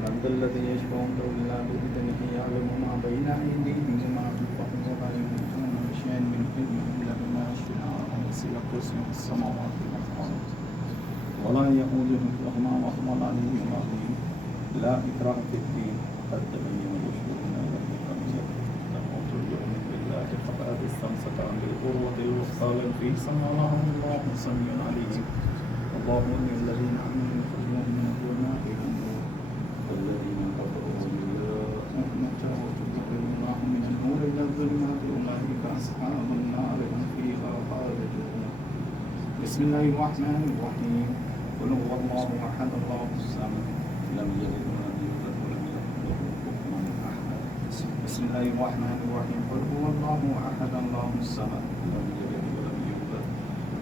من ذا الذي يشفع عنده إلا بإذنه يعلم ما بين أيديهم وما خلفهم ولا يحيطون بشيء من علمه إلا بما شاء وسع كرسيه السماوات والأرض ولا يئوده حفظهما وهو العلي العظيم لا إكراه في الدين قد تبين الرشد من الغي فمن يكفر يؤمن بالله فقد استمسك بالعروة الوثقى لا انفصام لها والله سميع عليم الله ولي الذين آمنوا يخرجون من الظلمات إلى النور والذين كفروا بالله وتبين الله من النور إلى الظلمات أولئك أصحاب النار هم فيها خالدون بسم الله الرحمن الرحيم قل هو الله أحد الله الصمد لم يلد ولم يولد ولم يكن له كفوا أحد بسم الله الرحمن الرحيم قل هو الله أحد الله الصمد لم يلد ولم يولد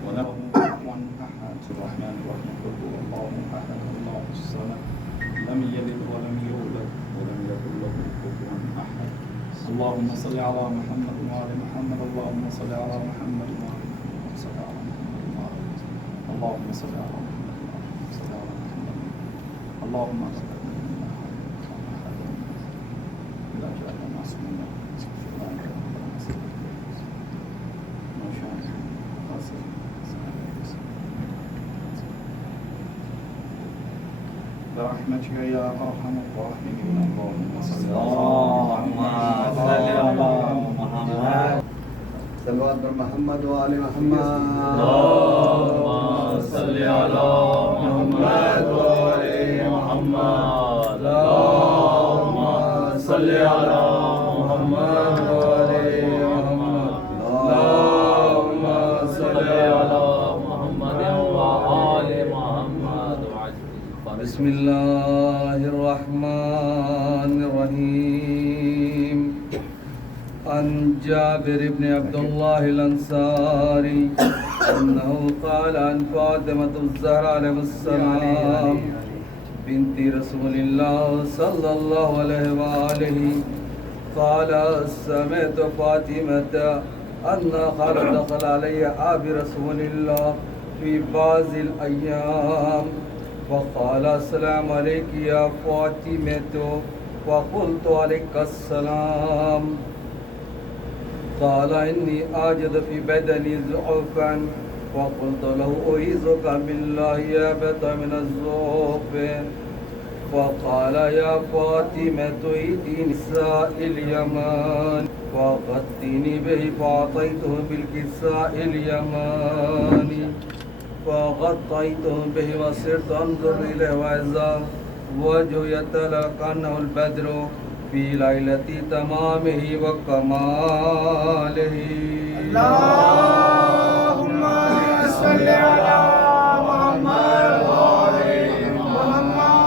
ولم يكن له كفوا أحد الرحمن الرحيم قل هو الله أحد الله الصمد لم يلد ولم يولد ولم يكن له كفوا أحد اللهم صل على محمد وآل محمد اللهم صل على محمد وآل محمد صل على محمد وآل محمد اللهم صل على محمد وآل صل على محمد اللهم تقبل منا لا جعل معصوما برحمتك يا ارحم الراحمين اللهم صل على محمد صلوات پر محمد وآل محمد اللهم صل على محمد وآل محمد اللهم صل على محمد وآل محمد اللهم صل على محمد وآل محمد بسم الله الرحمن الرحيم عن جابر بن عبد الله الأنصاري أنه قال عن فاطمة الزهراء عليه السلام بنت رسول الله صلى الله عليه وآله قال سمعت فاطمة أن قال دخل علي أبي رسول الله في بعض الأيام وقال السلام عليك يا فاطمة وقلت عليك السلام قال إني أجد في بدني ضعفا وقلت له أعيذك بالله يا بت من الذوق فقال يا فاطمة ائتي نساء اليمن فأخذتني به فأعطيته بالكساء اليماني فغطيته به وصرت أنظر إليه وإذا وجهه يتلألأ كأنه البدر في ليلة تمامه وكماله اللهم صل على محمد وآل محمد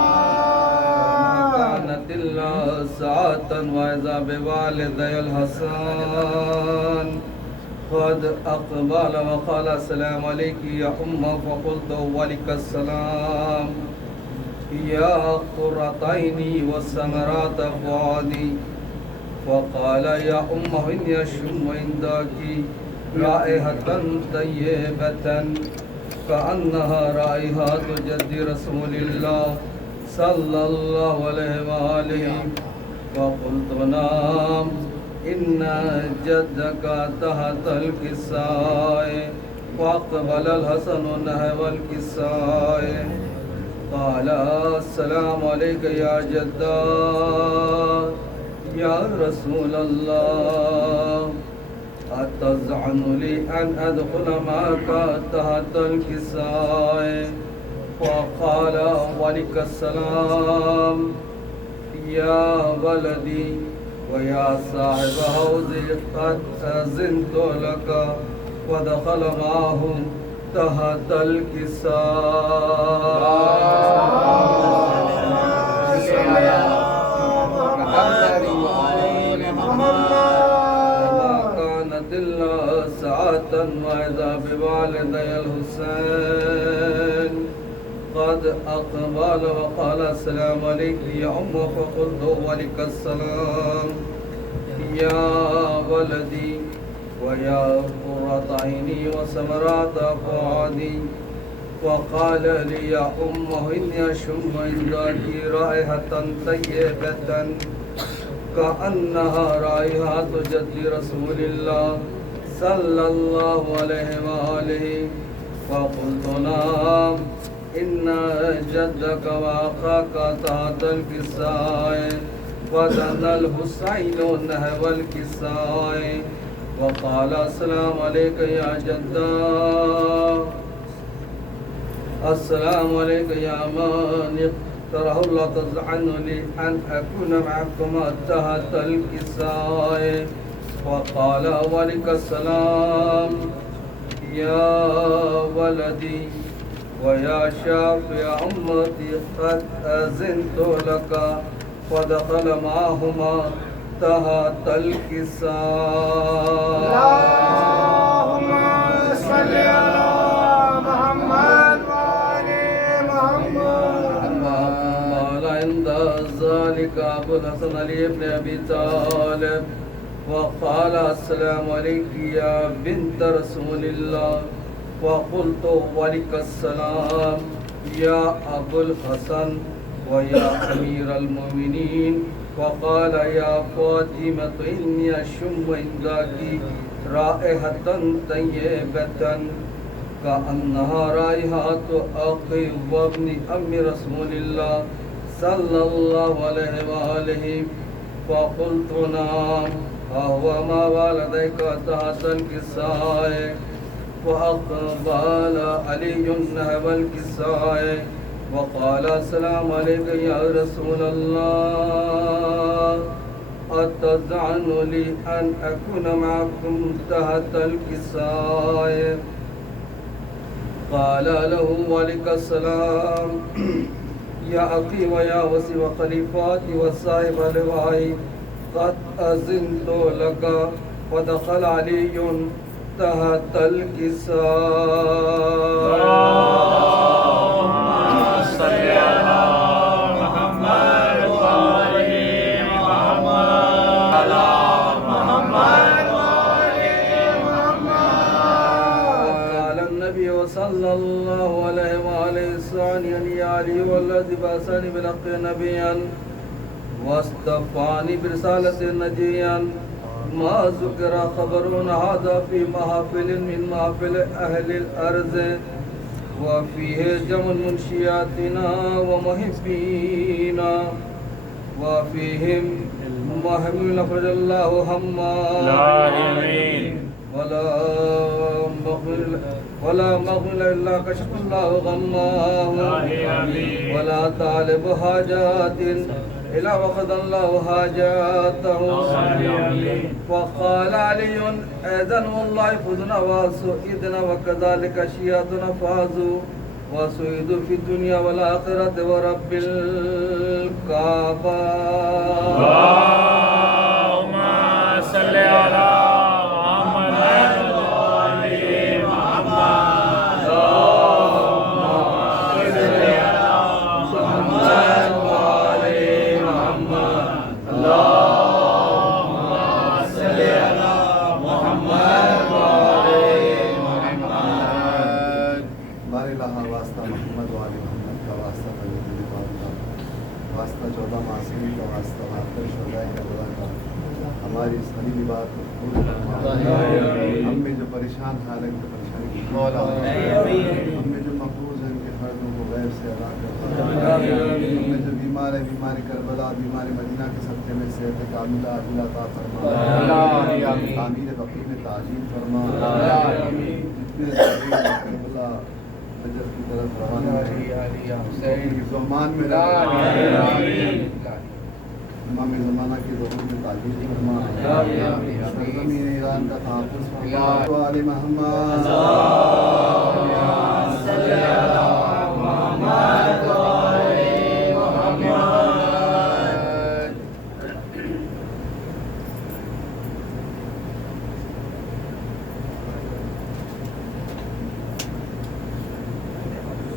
كانت إلا ساعة وإذا بوالدي الحسن قد أقبل وقال السلام عليك يا فقلت ولك السلام يا قرة عيني وثمرات فؤادي فقال يا إني أشم عندك رائحة طيبة كأنها رائحة جد رسول الله صلى الله عليه وآله فقلت نعم إن جدك تحت الكساء فأقبل الحسن نحو الكساء قال السلام عليك يا جدا يا رسول الله أتزعن لي أن أدخل معك تحت الكساء فقال ولك السلام يا ولدي ويا صاحب حوضي قد أذنت لك ودخل معهم تحت كانت إلا ساعة وإذا بوالدي الحسين قد أقبل وقال السلام عليك يا فقلت ولك السلام يا ولدي ويا قرة عيني وثمرات فؤادي وقال لي يا إني أشم عندك رائحة طيبة كأنها رائحة جد رسول الله صلى الله عليه وآله. فقلت نعم إن جدك وأخاك تحت الكساء ودنا الحسين نحو الكساء. وقال السلام عليك يا جدا، السلام عليك يا من اقتره الله تزعنه لي أن أكون معكما تحت الكساء. وقال ولك السلام يا ولدي ويا شافع أمتي قد أذنت لك. ودخل معهما تحت الكساء. اللهم صل على محمد وآل محمد. قال عند ذلك أبو الحسن علي بن أبي طالب وقال السلام عليك يا بنت رسول الله. وقلت ولك السلام يا أبو الحسن ويا أمير المؤمنين. وقال يا فاطمة إني أشم عندك رائحة طيبة كأنها رائحة أخي وابن أم رسول الله صلى الله عليه وآله. فقلت نعم وهو ما والديك تحت الكساء. وأقبل علي نحو الكساء وقال السلام عليك يا رسول الله، أتزعن لي أن أكون معكم تحت الكساء. قال له ولك السلام يا أخي ويا وسي وخليفاتي وصاحب لوائي قد أذنت لك. ودخل علي تحت الكساء. صل على محمد وآل محمد. على محمد وآل محمد. قال النبي صلى الله عليه وآله وسلم يا علي والذي بعثني بالحق نبيا واصطفاني برسالة نجيا ما ذكر خبر هذا في محافل من محافل أهل الأرض وفيه جمع منشياتنا ومحبينا وفيهم محمل فرج الله هما ولا مغفر إلا كشف الله غماه ولا طالب حاجات إلا وقد الله حاجاته. وقال علي أذن والله فزنا وسئدنا وكذلك شيعتنا فازوا وسئدوا في الدنيا والآخرة ورب الكعبة. اللهم صل على محمد وآل محمد. اللهم صل على محمد وآل محمد. اللهم صل على محمد وآل محمد. بارے لہا واسطہ محمد والی محمد کا واسطہ پنجابی کا واسطہ 14 معصوم کا واسطہ بہتر شہداء کربلا کا ہماری اس غریبی بات کو قبول فرما. ہم میں جو پریشان حالت کی پریشانی کی ہم میں جو مقبوض ہیں ان کے فرضوں کو غیر سے ادا کرتا. ہم میں جو بیمار ہے بیمار کربلا بیمار مدینہ کے صدقے میں صحت کاملہ عاجلہ عطا فرما. تعمیر بقیع میں تعجیل فرما. جتنے کربلا نجف کی طرف روانہ زمان میں امام زمانہ کے ظہور میں تعجیل فرما. سرزمین ایران کا تحفظ فرما. آل محمد.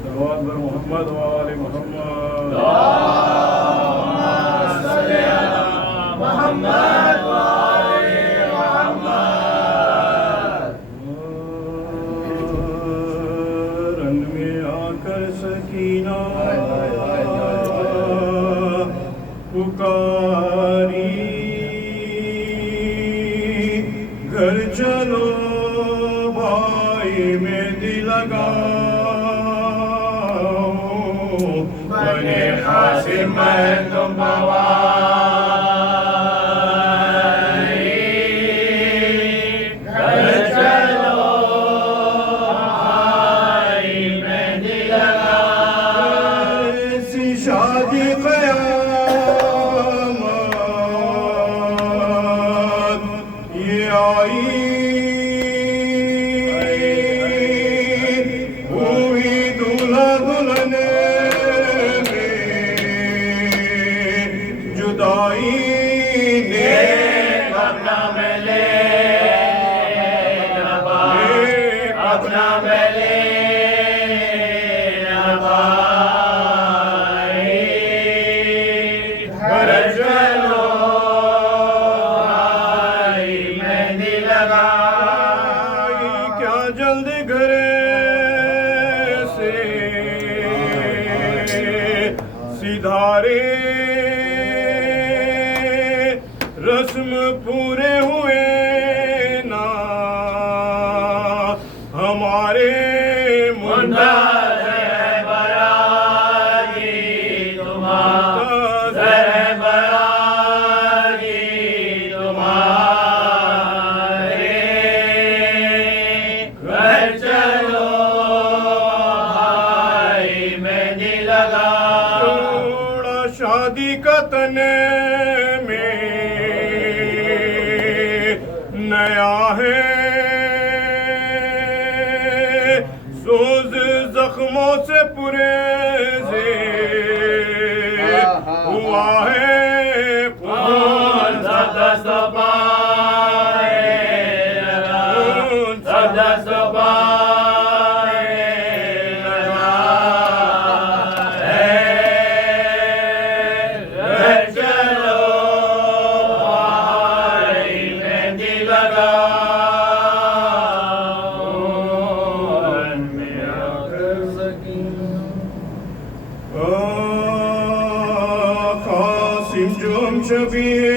صلوات بر محمد وآل محمد. محمد وآل محمد. رنگ میں بنے قاسم میں تم بوائی گھر چلو بھائی مہندی لگا ایسی شادی قیامت یہ آئی ہوئی دولہا دلہن میں جدائی اپنا میں لے اپنا میں لے گھر چلو بھائی مہندی لگا کیا جلد گھر سے سدھارے رسم پورے ہوئے نا ہمارے منتظر برائی تمہارے برائی تمہارے گھر چلو بھائی مہندی لگا تھوڑا شادی کا تنے میں نیا ہے سوز زخموں سے پریزے ہوا ہے خون سب دست پائے لگا سب دست پائے لگا گھر چلو بھائی مہندی لگا قاسم جم شبیہ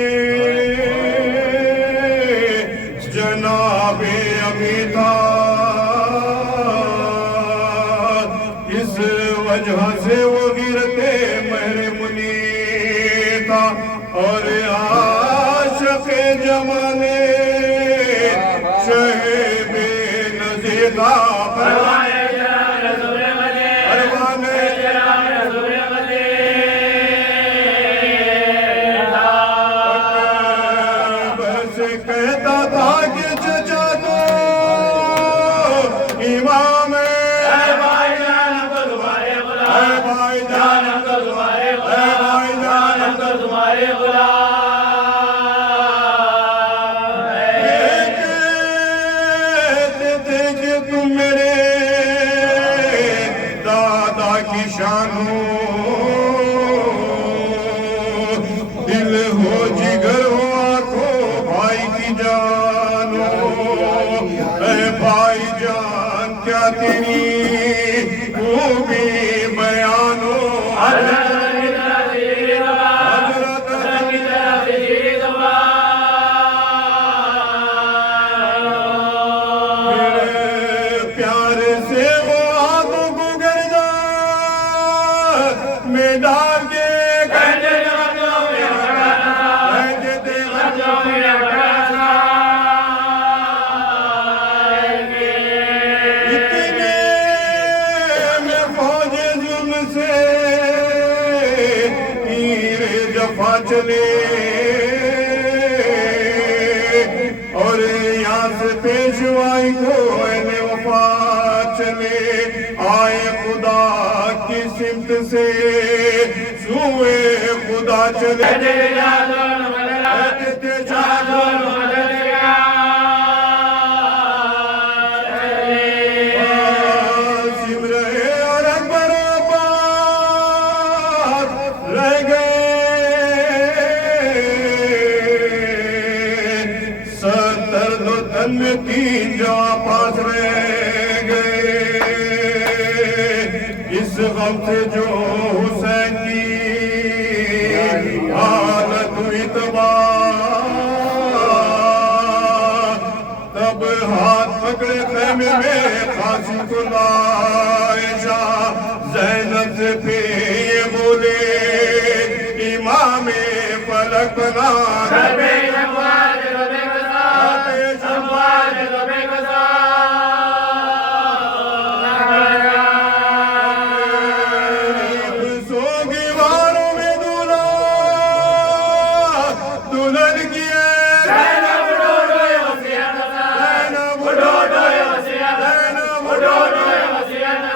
جناب امیتاد اس وجہ سے وہ گرتے مہر منی تھا اور عاشق جمانے شہب نظیر تھا پروائے جناب رسول پروانے جناب رسول بس کہتا تھا کہ چچا تو امام ہے بھائی جان ہم تو تمہارے غلام اے بھائی جان ہم تو تمہارے اے بھائی جان ہم تو تمہارے غلام کہتے تھے کہ تم میرے دادا کی شان ہو دل ہو جگر ہو آنکھوں بھائی کی جان ہو اے بھائی جان کیا تیری خوبی بیان ہو حضرت میرے پیار سے وہ آنکھوں کو گردا میں ڈال کے کہتے تھے اتنے میں فوج ظلم سے تیر جفا چلے اور یہاں سے پیشوائی کو اہل وفا چلے آئے خدا کی سمت سے سوئے خدا چلے کہتے قاسم رہے اور اکبر آباد رہ گئے 70 تن میں 3 جواں پاس رہ گئے اس غم سے جو حسین کی حالت ہوئی تباہ تب ہاتھ پکڑے خیمے میں قاسم کو لائے شاہ زینب سے پھر رکھنا گھر پہ شموار جو بے گزا شموار جو بے گزا سوگواروں میں دولہا دلہن کی زینب ڈوڈوئے وسیعت زینب ڈوڈوئے وسیعت زینب ڈوڈوئے وسیعت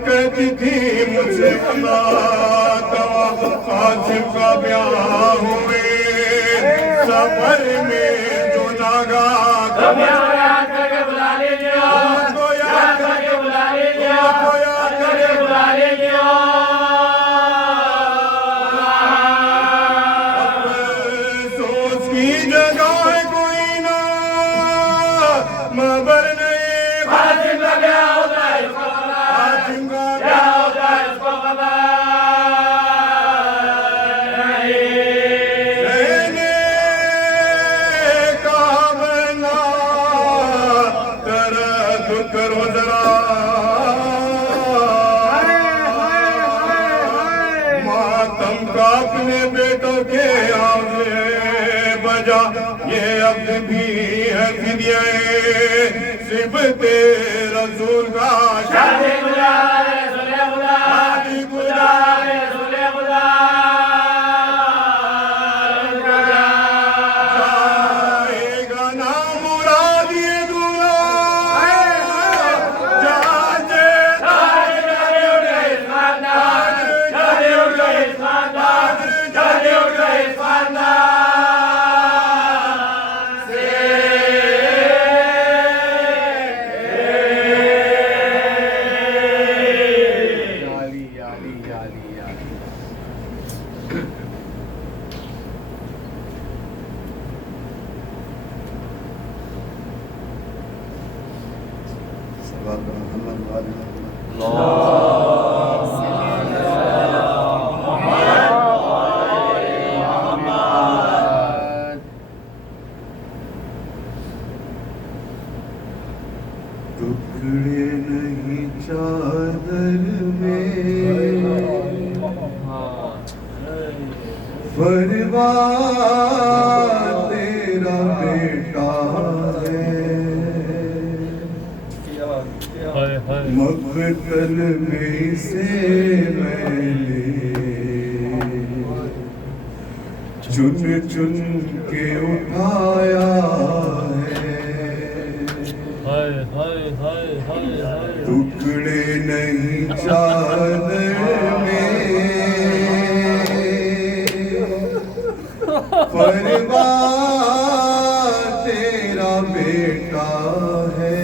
کہتی تھی مجھ سے قاسم کا بیاہ ہوئے سفر میں جو ناگا یاد کر کے بلا لیجیے یاد کر کے بلا لیجیے یاد کر کے بلا لیجیے سوچ کی جگہ کوئی نہ مبر نہیں قاسم کا کیا ہوتا ہے اس کو پتا قاسم کا کیا ہوتا ہے اس کو پتا کرو ذرا ماتم کا اپنے بیٹوں کے آوے بجا یہ عبد بھی ہے فدیہ صفت رسول کا شادی خدا رسول خدا شادی خدا رسول خدا جائے گا نام مراد یہ دولہا ٹکڑے نہیں چادر میں فروا تیرا بیٹا ہے مقتل میں سے میں نے چن چن کے اٹھایا ٹکڑے نہیں چادر میں فروا تیرا بیٹا ہے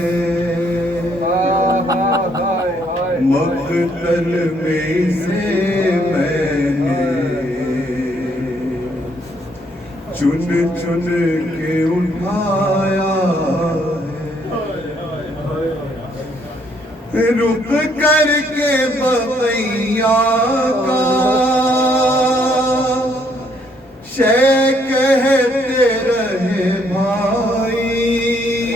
مقتل میں سے میں نے چن چن کے اٹھایا رک کر کے بقیہ کا شے کہتے رہے بھائی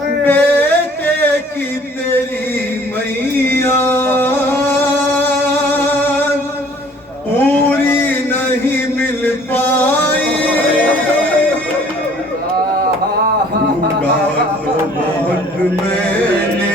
بیٹے کی تیری میاں پوری نہیں مل پائی ڈھونڈا تو بہت میں نے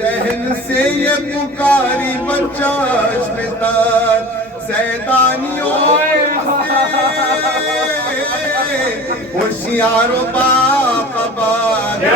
ذہن سے یہ پکاری بچاش میں تر زیدانیوں سے ہوشیار و باخبر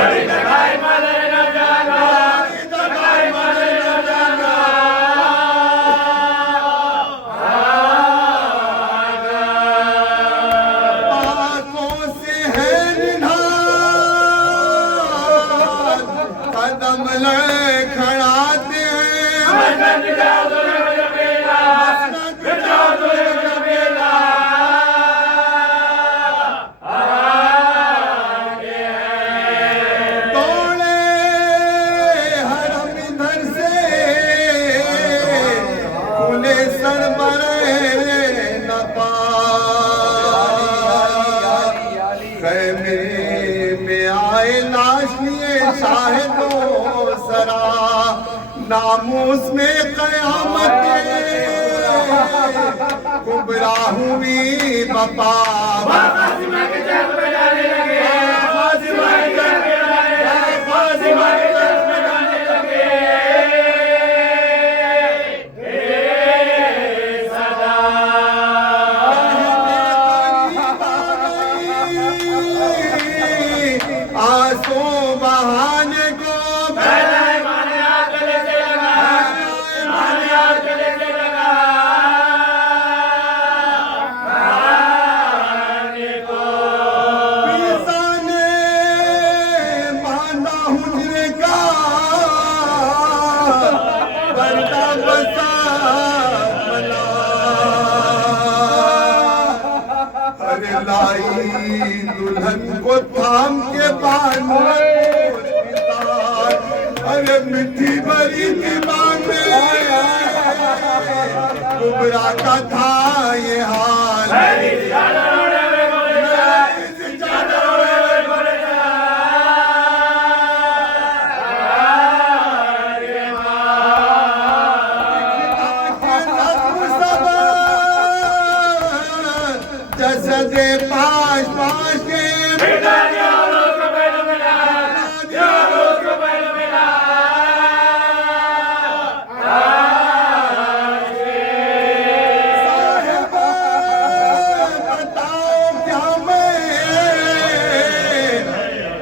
ناموس میں قیامت کبرا ہوئی بپا آنسو بہانے کو دلہن کو تھام کے باندھ ارے مٹھی بھری دیوان میں کبرا کا تھا یہ حال پاش پاش کے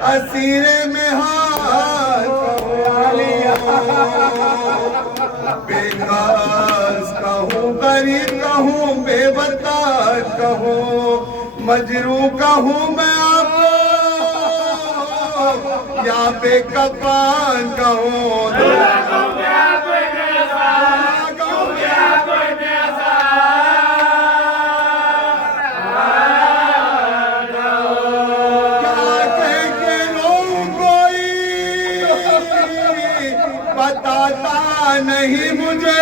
اسیرے میں ہاتھ بے قاص کہوں غریب کہوں بے وطن کہوں مجروح کہوں میں آپ یا بے کفن کہوں بتاتا نہیں مجھے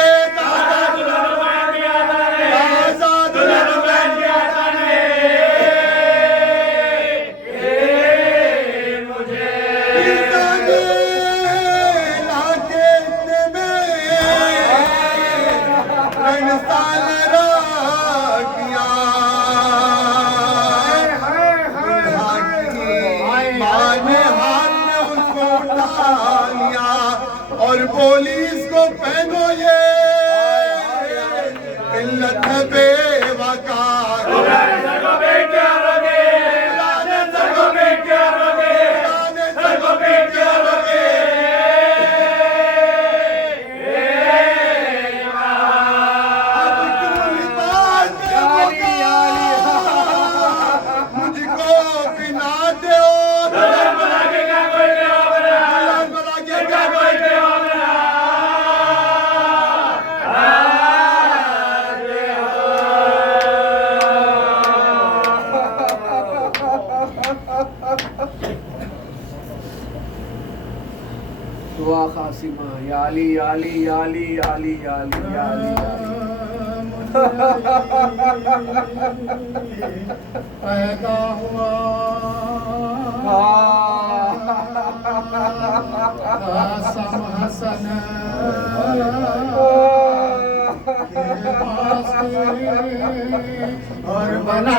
اور پولیس کو پہنو یہ قلت بے وقار مجھ کو بنا دو دعا خاصمہ یا علی یا علی یا علی یا علی یا علی یا علی پیدا ہوا قاسم حسن کے واسطے اور بنا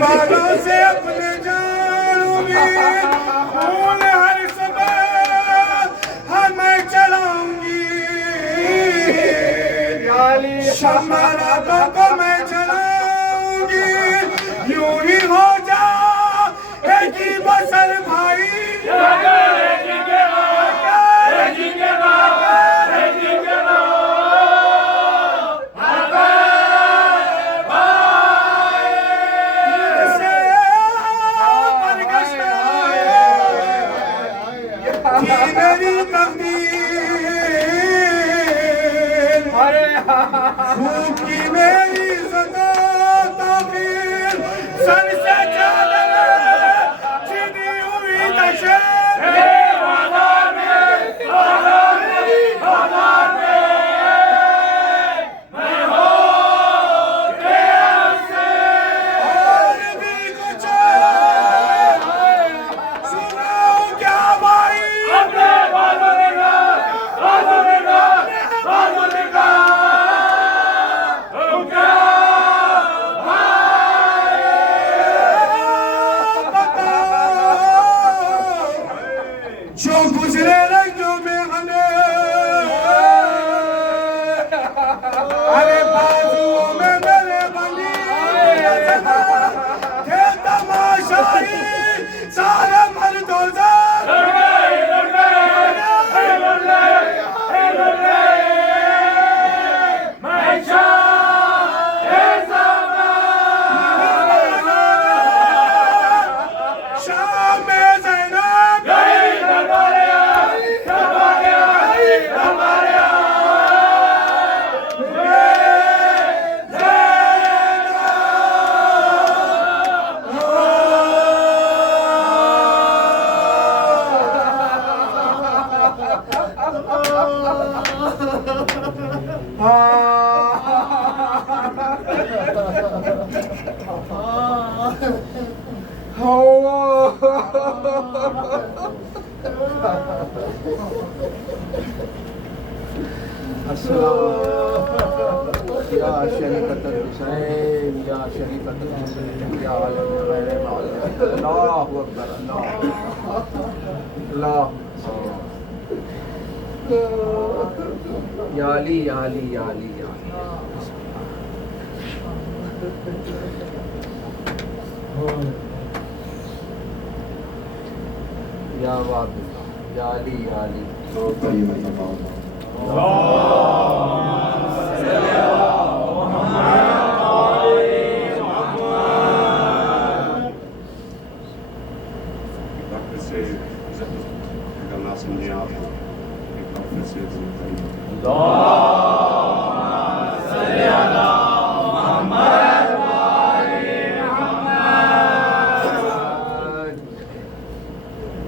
بالوں سے اپنے جانوں میں پھول ہر صبح میں چلاؤں گی شمع راتوں کو میں جلاؤں گی یوں ہی ہو جا ایک ہی بسر بھائی میری تقدیر بھوک کی میری تقدیر سر سے چادر چھینی ہوئی دشت جو گزرے رنگوں میں ہمیں ارے بازوؤں میں میرے بلی تھے تماشائی سارے مردوں سے یا شریکت الحسین یا شریکت الحسین یا عالم غیر معلم اللہ اکبر اللہ یا علی یا علی یا علی یا علی یا واد یا علی یا علی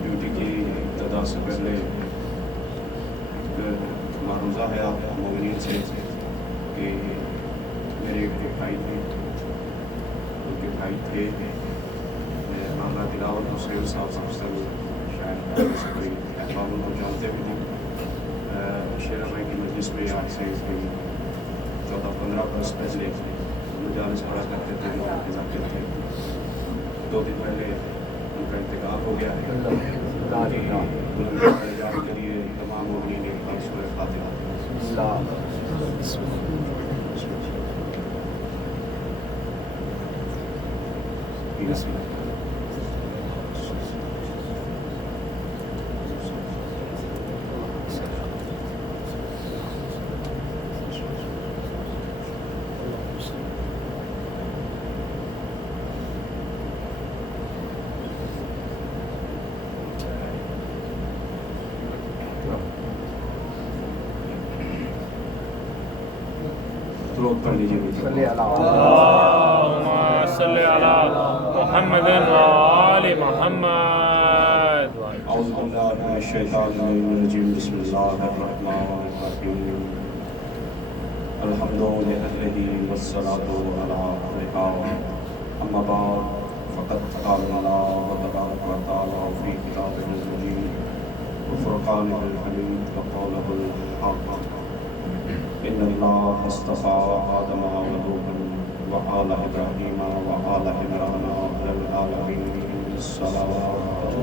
ڈیوٹی کی ابتدا سے پہلے معروضہ ہے آپ مومنین سے کہ میرے ایک بھائی تھے ان کے بھائی تھے معاملہ تلاوت حسین صاحب اکثر شاید سے کوئی احباب ان کو جانتے بھی نہیں شیر بھائی کی مجلس میں آج سے 14-15 برس پہلے مجالس پڑھا کرتے تھے جاتے تھے 2 دن پہلے ان کا انتقال ہو گیا ہے کے لیے تمام مومنین نے سورہ فاتحہ صلی اللهم صل على محمد وآل محمد. أعوذ بالله من الشيطان الرجيم. بسم الله الرحمن الرحيم. الحمد لله والصلاة على رسوله. أما بعد فقد قال الله تبارك وتعالى في كتابه المجيد وفرقانه الحميد وقوله الحق إن الله اصطفى آدم ونوحا وآل إبراهيم وآل عمران على العالمين الصلوات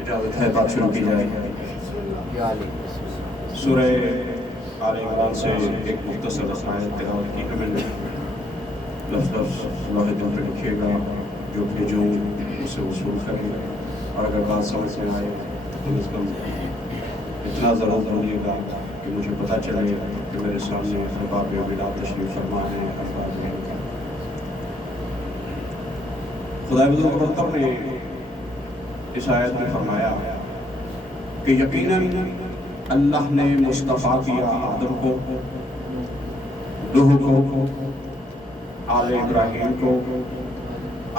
اجازت ہے بات شروع کی جائے سورہ آل عمران سے ایک مختصر آیت تلاوت کی ہے میں نے لفظ لفظ اللہ دل پہ لکھے گا جو بھیجوں اسے وصول کرے اور اگر بات سمجھ میں آئے تو اس کا اتنا ضرور بنیے گا کہ مجھے پتہ چلے کہ میرے سامنے احباب بلا تشریف فرما ہے احباب خدا بزرگ مرتب نے اس آیت میں فرمایا کہ یقیناً اللہ نے مصطفیٰ کیا آدم کو، نوح کو، آل ابراہیم کو،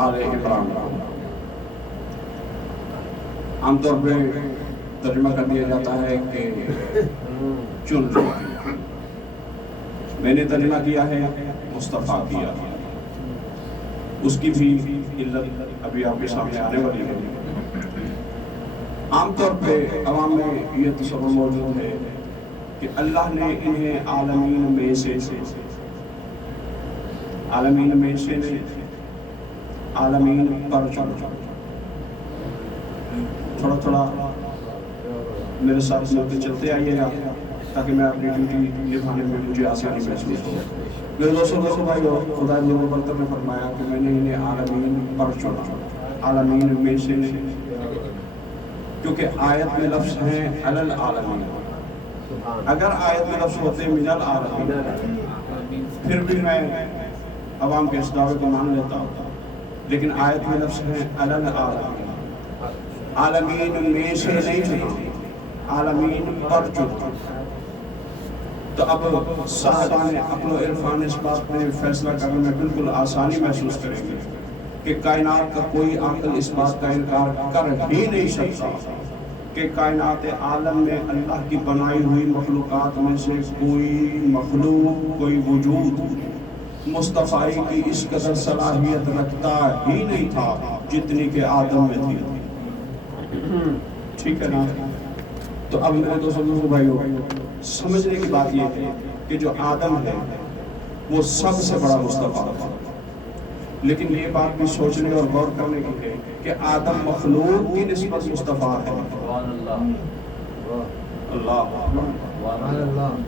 آل عمران کو۔ عام طور پہ ترجمہ کر دیا جاتا ہے کہ چن لیا، میں نے ترجمہ کیا ہے مصطفیٰ کیا، اس کی بھی علت ابھی آپ کے سامنے آنے والی ہے۔ عام طور پہ عوام میں یہ تصور موجود ہے کہ اللہ نے انہیں عالمین میں سے عالمین پر چنا۔ تھوڑا تھوڑا میرے ساتھ ملتے چلتے آئیے گا تاکہ میں اپنی ڈیوٹی نبھانے میں مجھے آسانی محسوس ہو۔ میرے دوستوں بھائیو، خدا برتر نے فرمایا کہ میں نے انہیں عالمین پر چنا، عالمین میں سے نہیں، کیونکہ آیت میں لفظ ہیں علی العالمین۔ اگر آیت میں لفظ ہوتے من العالمین پھر بھی میں عوام کے اس دعوے کو مان لیتا ہوں، لیکن آیت میں لفظ ہیں علی العالمین، عالمین میں سے نہیں چنا، عالمین پر چنا۔ تو اب صاحبان عقل و عرفان اس بات میں فیصلہ کرنے میں بالکل آسانی محسوس کریں گے کہ کائنات کا کوئی عقل اس بات کا انکار کر ہی نہیں سکتا کہ کائنات عالم میں اللہ کی بنائی ہوئی مخلوقات میں سے کوئی مخلوق، کوئی وجود مصطفی کی اس قدر صلاحیت رکھتا ہی نہیں تھا جتنی کہ آدم میں تھی۔ ٹھیک ہے نا؟ تو اب میرے دوستوں بھائیو، سمجھنے کی بات یہ ہے کہ جو آدم ہے وہ سب سے بڑا مصطفیٰ تھا، لیکن یہ بات بھی سوچنے اور غور کرنے کی ہے کہ آدم مخلوق کی نسبت مصطفیٰ ہے۔ اللہ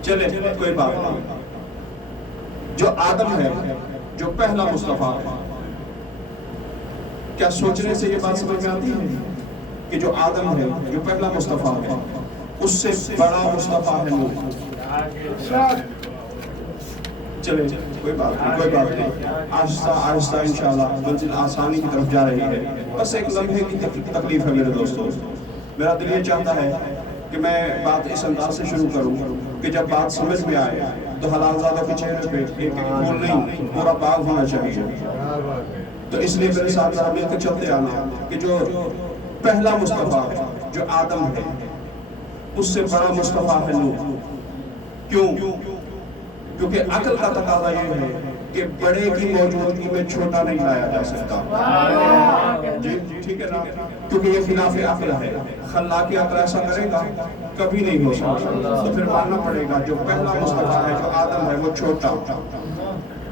چلے کوئی بات نہیں، جو آدم ہے، جو پہلا مصطفیٰ ہے، کیا سوچنے سے یہ بات سمجھ میں آتی ہے کہ جو آدم ہے، جو پہلا مصطفیٰ ہے، اس سے بڑا مصطفیٰ ہے نوح؟ چلے کوئی بات نہیں، آہستہ آہستہ انشاءاللہ منزل آسانی کی طرف جا رہی ہے۔ بس ایک لمحے کی تکلیف ہے میرے دوستوں۔ میرا دل یہ چاہتا ہے کہ میں بات اس انداز سے شروع کروں کہ جب بات سمجھ میں آئے تو حلال زادہ کے چہرے پہ ایک پھول نہیں، پورا باغ ہونا چاہیے۔ تو اس لیے میرے ساتھ ذرا مل کے چلتے آنا کہ جو پہلا مصطفیٰ ہے، جو آدم ہے، اس سے بڑا مصطفیٰ ہے نوح۔ کیوں؟ کیونکہ عقل کا تقاضا یہ ہے کہ بڑے کی موجودگی میں چھوٹا نہیں لایا جا سکتا۔ جی ٹھیک ہے نا؟ کیونکہ یہ خلاف عقل ہے، خلاق عقل ایسا کرے گا کبھی نہیں ہو سکتا۔ تو پھر ماننا پڑے گا جو پہلا مصطفیٰ ہے، جو آدم ہے، وہ چھوٹا،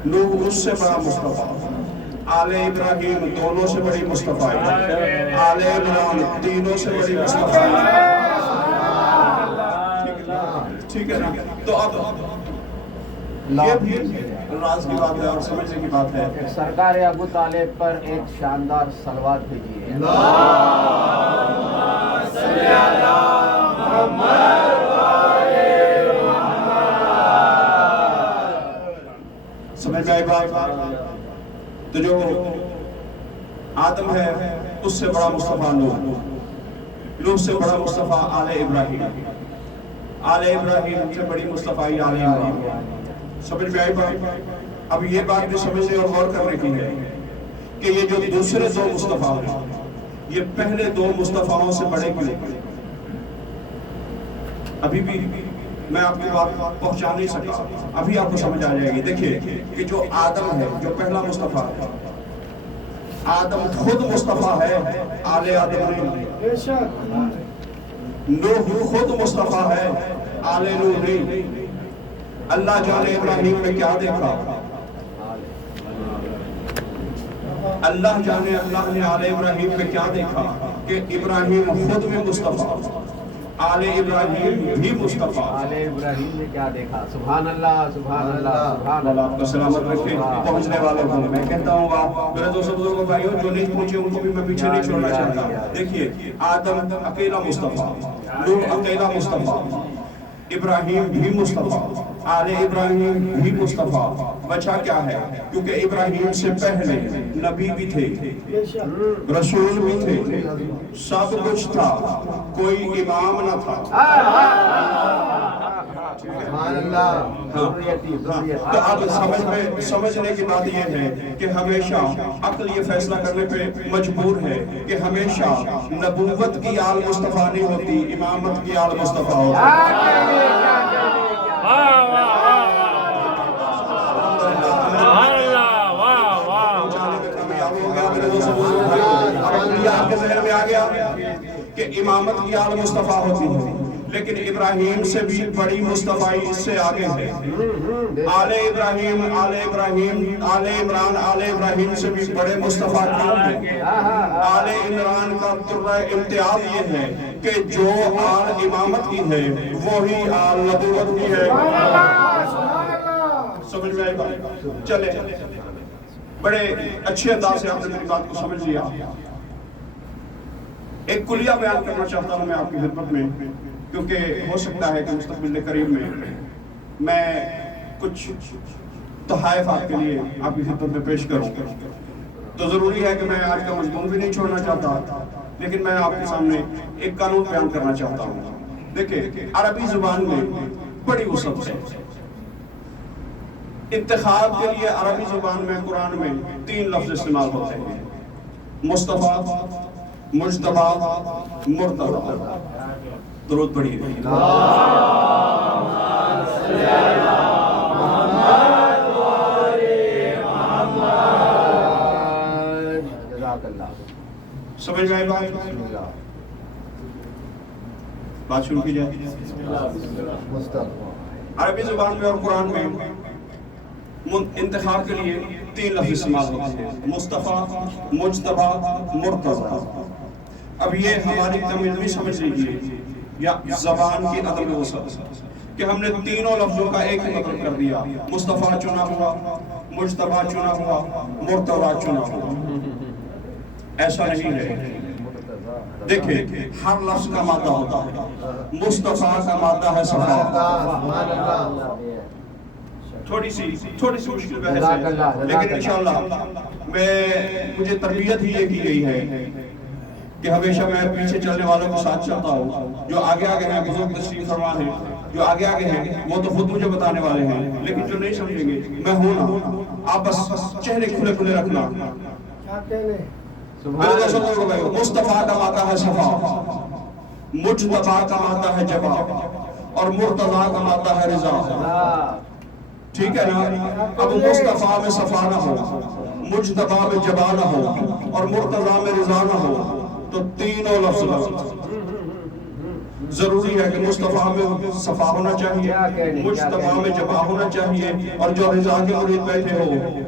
نوح اس سے بڑا مصطفیٰ، آل ابراہیم دونوں سے بڑی مصطفیٰ، آل عمران تینوں سے بڑی مصطفیٰ۔ ٹھیک ہے نا؟ تو اب یہ بھی راز کی بات ہے اور سمجھنے کی بات ہے۔ سرکار ابو طالب پر ایک شاندار صلوات بھیجیے۔ سمجھ میں آئی بات؟ تو جو آدم ہے اس سے بڑا مصطفیٰ نوح، نوح سے بڑا مصطفیٰ آل ابراہیم، آل ابراہیم سے بڑی مصطفیٰ آل عمران۔ سمجھ میں آئی بات؟ اب یہ بات بھی سمجھنے اور غور کرنے کی ہے کہ یہ جو دوسرے دو مصطفیٰ ہیں، یہ پہلے دو مصطفیٰوں سے بڑے کیوں؟ ابھی بھی میں آپ کی بات پہنچا نہیں سکا، ابھی آپ کو سمجھ آ جائے گی۔ دیکھیے کہ جو آدم ہے، جو پہلا مصطفیٰ ہے، آدم خود مصطفیٰ ہے، آل آدم نہیں. نوح خود مصطفیٰ ہے، آل نوح نہیں. اللہ جانے ابراہیم میں کیا دیکھا، اللہ جانے اللہ نے آل ابراہیم میں کیا دیکھا کہ ابراہیم خود میں مصطفیٰ، آل ابراہیم بھی مصطفیٰ. آل ابراہیم نے کیا دیکھا؟ سبحان اللہ سبحان اللہ سبحان اللہ اللہ. آپ کو سلامت رکھے. پہنچنے والے کو میں کہتا ہوں گا میرے دوستوں بزرگوں بھائیوں جو نہیں پہنچے ان کو بھی میں پیچھے نہیں چھوڑنا چاہتا. دیکھیے آدم اکیلا مصطفیٰ، نوح اکیلا مصطفیٰ، ابراہیم بھی مصطفیٰ، آل ابراہیم بھی مصطفیٰ. وجہ کیا ہے؟ کیونکہ ابراہیم سے پہلے نبی بھی تھے، رسول بھی تھے، سب کچھ تھا، کوئی امام نہ تھا. سبحان اللہ. ضروریتی تو اب سمجھنے کی بات یہ ہے کہ ہمیشہ عقل یہ فیصلہ کرنے پہ مجبور ہے کہ ہمیشہ نبوت کی آل مصطفیٰ نہیں ہوتی، امامت کی آل مصطفیٰ ہوتی. آپ کے ذہن میں آ گیا کہ امامت کی آل مصطفیٰ ہوتی ہے، لیکن ابراہیم سے بھی بڑی مصطفیٰ اس سے آگے ہے. آل ابراہیم، آل ابراہیم، آل عمران، آل ابراہیم سے بھی بڑے مصطفیٰ کیوں ہیں؟ آل عمران کا ترہ امتیاز یہ ہے کہ جو آل امامت کی ہے وہی آل نبوت کی ہے. سمجھ میں آئی بات؟ چلے بڑے اچھے انداز سے آپ نے میری بات کو سمجھ لیا. ایک کلیہ بیان کرنا چاہتا ہوں میں آپ کی خدمت میں، کیونکہ ہو سکتا ہے کہ مستقبل قریب میں کچھ تحائف آپ کے لیے آپ کی خدمت میں پیش کروں. تو ضروری ہے کہ میں آج کا مضمون بھی نہیں چھوڑنا چاہتا، لیکن میں آپ کے سامنے ایک قانون بیان کرنا چاہتا ہوں. دیکھیں عربی زبان میں بڑی وسعت ہے. انتخاب کے لیے عربی زبان میں قرآن میں 3 لفظ استعمال ہوتے ہیں: مصطفیٰ، مجتبیٰ، مرتضیٰ. درود پڑھیے. سمجھ میں آئی بات شروع کی جائے. عربی زبان میں اور قرآن میں انتخاب کے لیے 3 لفظ استعمال ہوتے ہیں: مصطفیٰ، مجتبیٰ، مرتضیٰ. اب یہ ہماری کم علمی سمجھ لیجیے یا زبان کی عدم وسعت کہ ہم نے تینوں لفظوں کا ایک ہی مطلب کر دیا. مصطفیٰ چنا ہوا، مجتبیٰ چنا ہوا، مرتضیٰ چنا ہوا. ایسا نہیں ہے. دیکھیں ہر لفظ کا مادہ ہوتا ہے. مصطفیٰ کا مادہ ہے صفا. تھوڑی سی مشکل بحث ہے، لیکن انشاءاللہ مجھے تربیت ہی یہ کی گئی ہے کہ ہمیشہ میں پیچھے چلنے والوں کے ساتھ چلتا ہوں. جو آگے ہیں بزرگ تشریف فرما ہیں، جو آگے ہیں وہ تو خود مجھے بتانے والے ہیں، لیکن جو نہیں سمجھیں گے میں ہوں نا. آپ بس چہرے کھلے رکھنا. مصطفیٰ کا مادہ ہے صفا، مجتبیٰ کا مادہ ہے جبا، اور مرتضیٰ کا مادہ ہے رضا. ٹھیک ہے نا؟ اب مصطفیٰ میں صفا نہ ہو، مجتبیٰ میں جبا نہ ہو، اور مرتضیٰ میں رضا نہ ہو تو تینوں لفظ ضروری ہے کہ مصطفیٰ میں صفا ہونا چاہیے، مجتبیٰ میں جبا ہونا چاہیے، اور جو رضا کے مرید بیٹھے ہو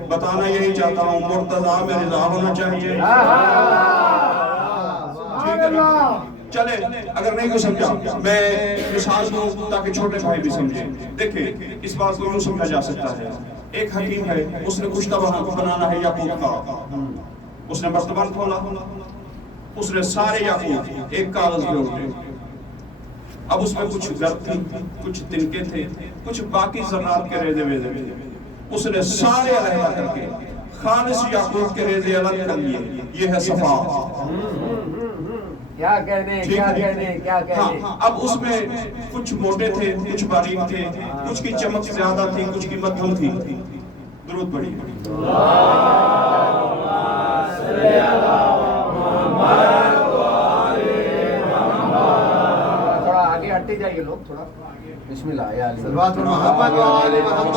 بتانا یہی چاہتا ہوں مرتضیٰ میں رضا ہونا چاہیے. ٹھیک ہے نا؟ چلے اگر نہیں کو سمجھا میں مثال دوں تاکہ چھوٹے بھائی بھی سمجھیں. دیکھیں اس بات کو یوں سمجھا جا سکتا ہے. ایک حکیم ہے، اس نے کشتہ بنانا ہے یاقوت کا. اس نے مرتبان کھولا، اس نے سارے یاقوت ایک کاغذ پہ اٹھے. اب اس میں کچھ گرد تھی، کچھ تنکے تھے، کچھ باقی ذرات کے ریزے ویزے تھے. اس نے سارے علیحدہ کر کے خالص یاقوت کے ریزے الگ کر لیے. یہ ہے صفا. کیا کہنے کیا کہنے. اب اس میں کچھ موٹے تھے، کچھ باریک تھے، کچھ کی چمک زیادہ تھی، کچھ کی مدھم تھی. درود پڑھیے. تھوڑا آگے ہٹتے جائیے لوگ تھوڑا. بسم اللہ یا علی صلوات محمد و آل محمد.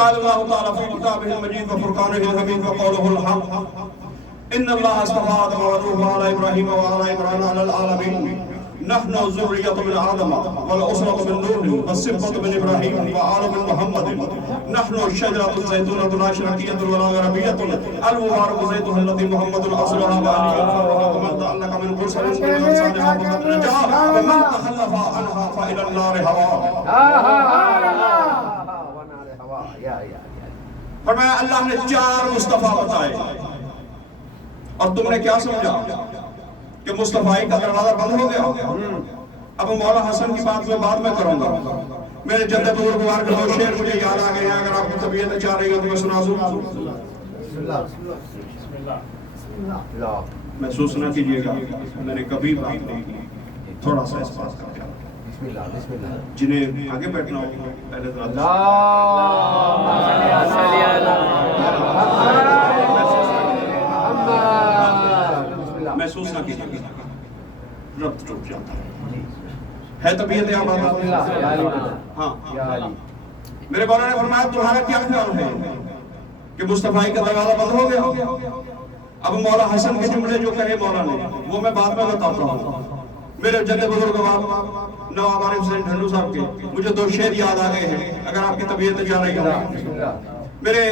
قال الله تعالى في كتابه المجيد وفرقانه الحميد وقوله الحق إن الله اصطفى آدم ونوح وآل إبراهيم وآل عمران على العالمين نحن ذرية من آدم والأسرة من نوح والسبط من إبراهيم وآل من محمد نحن الشجرة الزيتونة لا شرقية ولا غربية المبارك زيتها التي محمد أصلها وأهله فرها ومن تعلق من قرصة من أنسانها فقد نجا ومن تخلف عنها فإلى النار هواه. فرمایا اللہ نے 4 مصطفیٰ بتائے اور تم نے کیا سمجھا کہ مصطفیٰ کا دروازہ بند ہو گیا. اب مولا حسن کی بات میں بعد میں کروں گا. میرے جد بزرگوار کے 2 شعر مجھے یاد آ گئے ہیں. اگر آپ کی طبیعت چاہ رہی ہو تو میں سنا دوں. محسوس نہ کیجیے گا میں نے کبھی بات نہیں کی. تھوڑا سا اس بات کا خیال. جنہیں آگے بیٹھنا ہو پہلے محسوس نہ کیجیے گا ربط ٹوٹ جاتا ہے طبیعت آباد. ہاں میرے مولا نے فرمایا تمہارا کیا خیال ہے کہ مصطفیٰ کا دروازہ بند ہو گیا. اب مولا حسن کے جملے جو کہے مولا نے وہ میں بعد میں بتاتا ہوں. میرے جد بزرگوار نواب عارف حسین ڈھنڈو صاحب کے مجھے 2 شعر یاد آ گئے ہیں. اگر آپ کی طبیعت جا رہی ہو میرے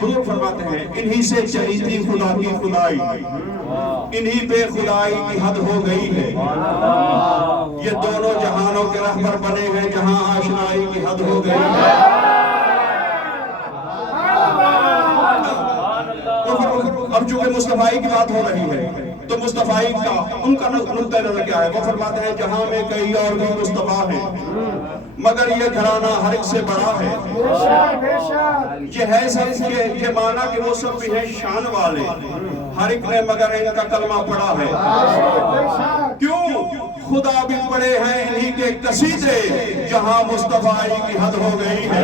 بزرگ فرماتے ہیں انہی سے چلی تھی خدا کی خدائی انہی پہ خدائی کی حد ہو گئی ہے یہ دونوں جہانوں کے رہبر بنے ہیں جہاں آشنائی کی حد ہو گئی ہے. اب چونکہ مصطفیٰ کی بات ہو رہی ہے تو مصطفیٰ کا ان کا نقطہ نظر کیا ہے. وہ فرماتے ہیں جہاں میں کئی اور بھی مصطفیٰ ہیں مگر یہ گھرانہ ہر ایک سے بڑا ہے. یہ ہے سب یہ مانا کہ وہ سب بھی ہیں شان والے ہر ایک نے مگر ان کا کلمہ پڑھا ہے. کیوں خدا بھی پڑے ہیں انہی کے قصیدے جہاں مصطفیٰ کی حد ہو گئی ہے.